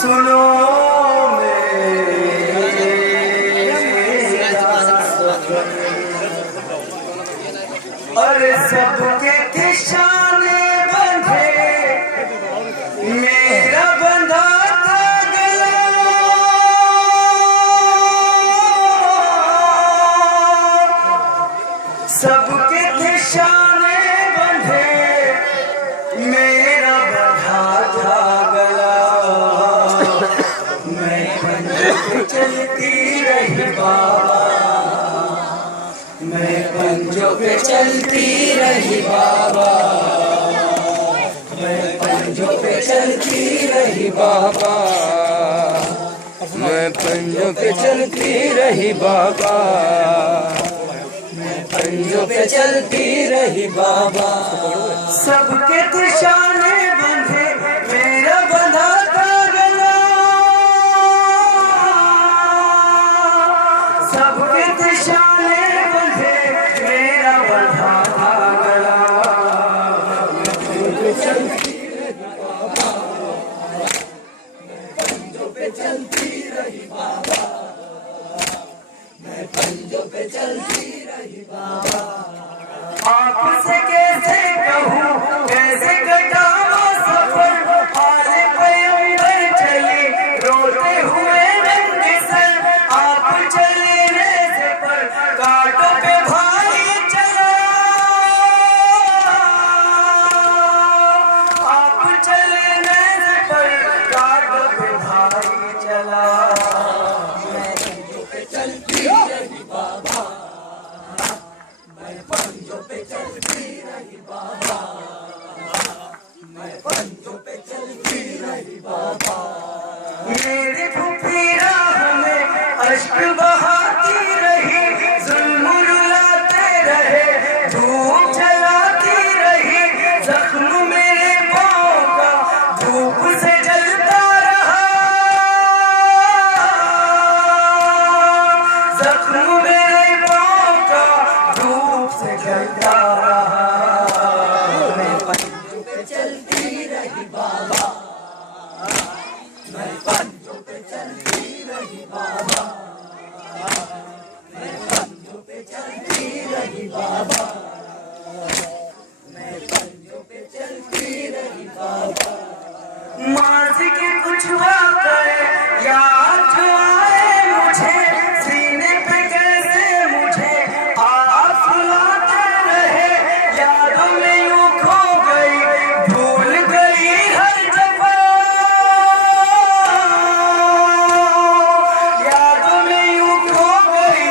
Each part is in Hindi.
सुनो अरे सबके निशाने बंधे मेरा बंधा था गला सबके निशाने बंधे मेरा बंधा था गला मैं पंजों पे चलती रही बाबा मैं पंजों पे चलती रही बाबा मैं पंजों पे चलती रही बाबा मैं पंजों पे चलती रही बाबा मैं पंजों पे चलती रही बाबा सबके निशाने बंधे मेरा बंधा था गला सबके निशाने बंधे मेरा बंधा था गला पंजों पे चलती रही बाबा मैं पंजों पे चलती रही बाबा आपसे कैसे कहूँ कैसे कटावा सफर आले पैगंबर चली रोते हुए रंग सर आप चले रेसे पर कांटों पे भारी चला आप चले रेसे पर कांटों पे भारी चला मैं पंजों पे चलती रही बाबा मैं पंजों पे चलती रही बाबा मैं पंजों पे चलती रही बाबा मेरी फुफीरा हमें अश्क बहाती रही जुल्म रुलाते रहे धूप जलाती रही जख्म मेरे पाँव का धूप से जलता रहा जख्म मेरे पाँव का धूप से जलता रहा मैं पंजों पे चलती रही बाबा मैं पंजों पे चलती रही बाबा मैं पंजों पे चलती रही बाबा मैं पंजों पे चलती रही बाबा माज़ी के कुछ वाक़े याद जो आए मुझे सीने पे कैसे मुझे आप सुनाते रहे यादों में यूं खो गई भूल गई हर जगह यादों में यूं खो गई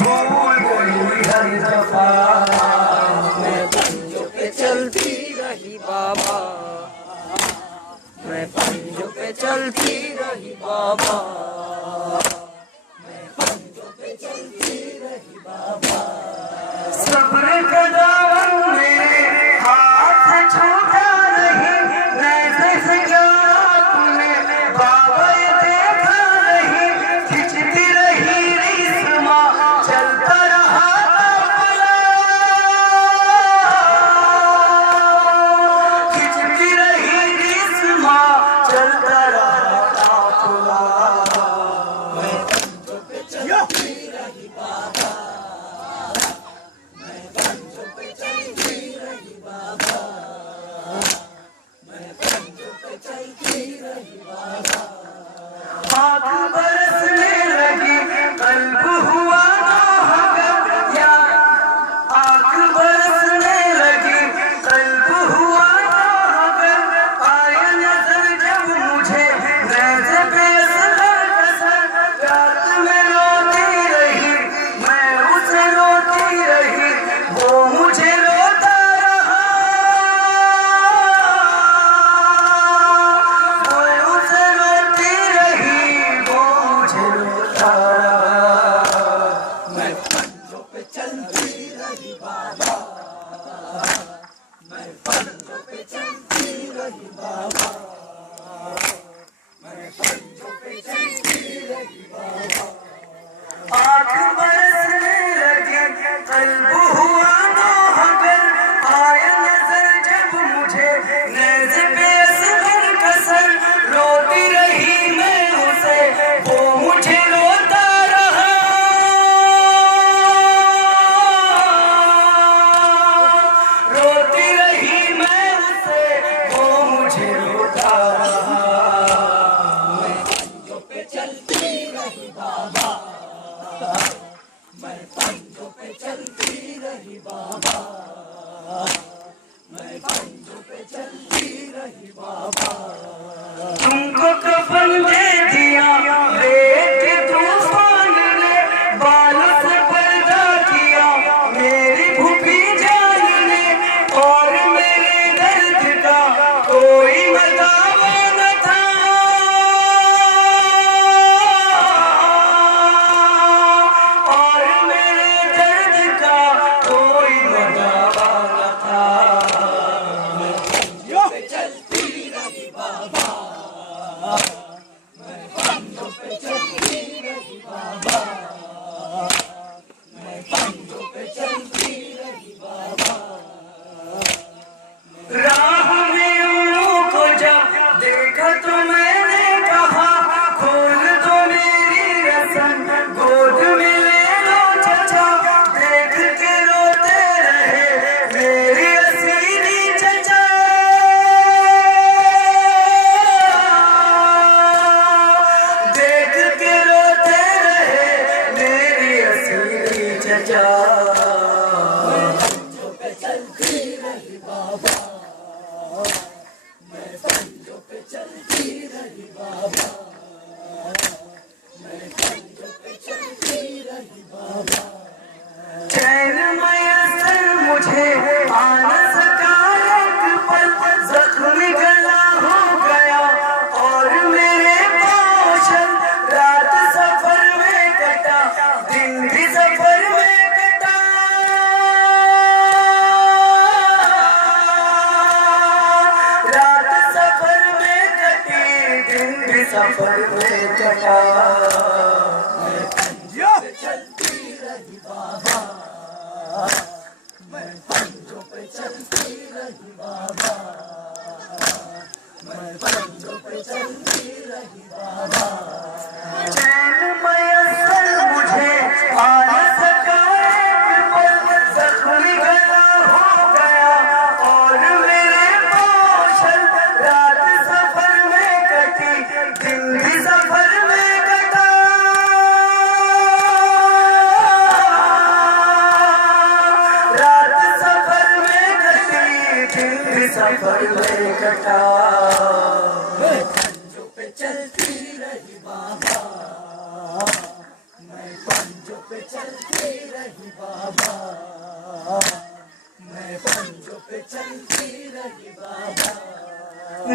भूल गई हर जगह मैं पंजों पे चलती रही बाबा मैं पंजों पे चलती रही बाबा मैं पंजों पे चलती रही बाबा सब्र का दामन मेरे हाथ छूटा नहीं नैज़े से क्या तूने बाबा ये देखा नहीं खिंचती रही रिस्मा चलता रहा काफिला खिंचती रही रिस्मा चलता रहा काफिला मैं पंजों पे चलती रही बाबा मैं पंजों पे चलती रही बाबा मैं पंजों पे चलती रही बाबा आँख बरसने लगी कल्ब हुआ नाहक या आँख बरसने लगी कल्ब हुआ नाहक आया नजर जब मुझे नैज़े पे असगर कसर रात में रोती रही मैं उसे रोती रही वो मुझे रोता रहा मैं उसे रोती रही वो मुझे रोता रहा मैं पंजों पे चलती रही बाबा मैं पंजों पे चलती रही बाबा मैं पंजों पे चलती रही बाबा आँख बरसने लगी कल्ब हुआ नाहक आया नजर जब मुझे नैज़े पे असगर कसर रोती रही तुमको कफन दे दिया रेत तूफान ने, बालों से पर्दा किया मेरी भूखी जान ने, और मेरे दर्द का कोई बतावा न था, और मेरे दर्द का कोई बतावा न था। राह में उन्हों को जब देखा तो मैंने कहा, खोल दो मेरी रसन गोद में ले लो चचा, देख के रोते रहे मेरी हसीनी चचा, देख के रोते रहे मेरी हसीनी चचा। चैन मयसर मुझे आ न सका एक पल, जख्म गला हो गया और मेरे पाँव चल, रात सफर में कटा दिन भी सफर में कटा, रात सफर में कटी दिन भी सफर में कटा। चैन मयसर मुझे आ न सका एक पल, जख्म गला हो गया और मेरे पाँव चल, रात सफर में कटी दिन भी सफर में कटा, रात सफर में कटी दिन भी सफर में कटा। चलती रही बाबा, मैं पंजों पे चलती रही बाबा, मैं पंजों पे चलती रही बाबा।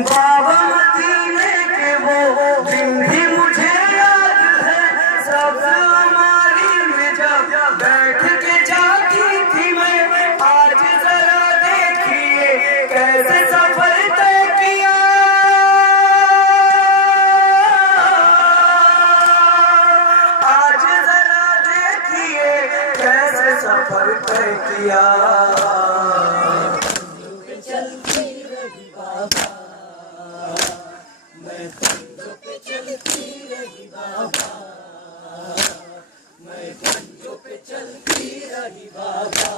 बाबा मदीने के वो दिन भी मुझे याद है, सब हमारी में जब बैठ के जाती थी मैं, आज जरा देखिए कैसे सफर तय किया, सफर तय किया। चलती रही बाबा, मैं पंजों पे चलती रही बाबा, मैं पंजों पे चलती रही बाबा।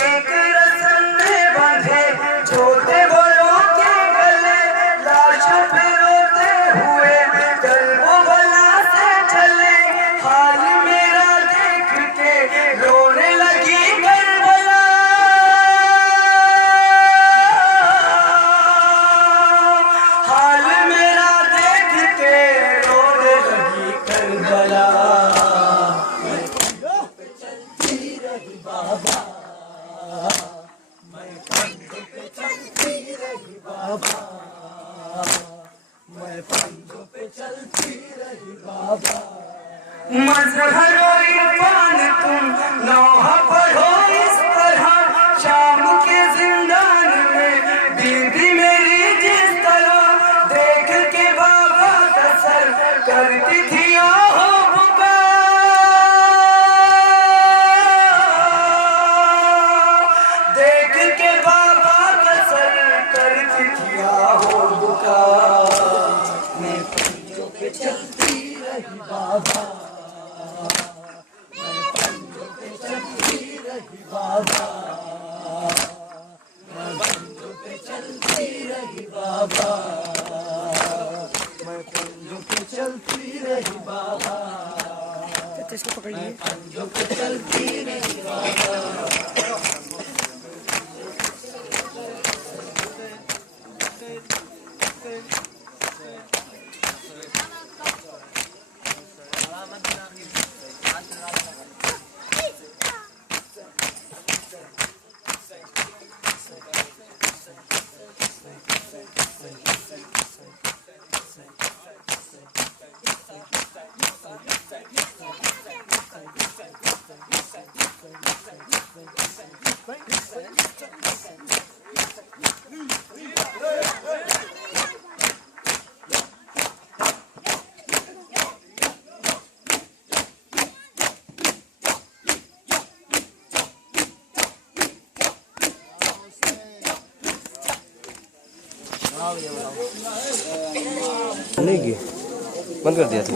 एक रस्म में बंधे छोटे बड़ों के गले, लाशों पे रोते हुए कल्बों भला से चले, हाल मेरा देख के रोने लगी करबला, हाल मेरा देख के रोने लगी करबला। मैं पंजों पे चलती रही बाबा, मैं पंजों पे चलती रही बाबा, मैं पंजों पे चलती रही बाबा। मजहरो इरफान तुम नौहा पढ़ो इस तरह, शाम के जिंदान में बीवी मेरी जिस तरह, देख के बाबा का सर करती थी आहो पुकार, देख के बाबा का सर करती थी आहो पुकार। मैं पंजों पे चलती रही बाबा, मैं पंजों पे चलती रही बाबा, मैं पंजों पे चलती रही बाबा, मैं पंजों पे चलती रही बाबा, मैं पंजों पे चलती रही बाबा। नहीं की बंद कर दिया था।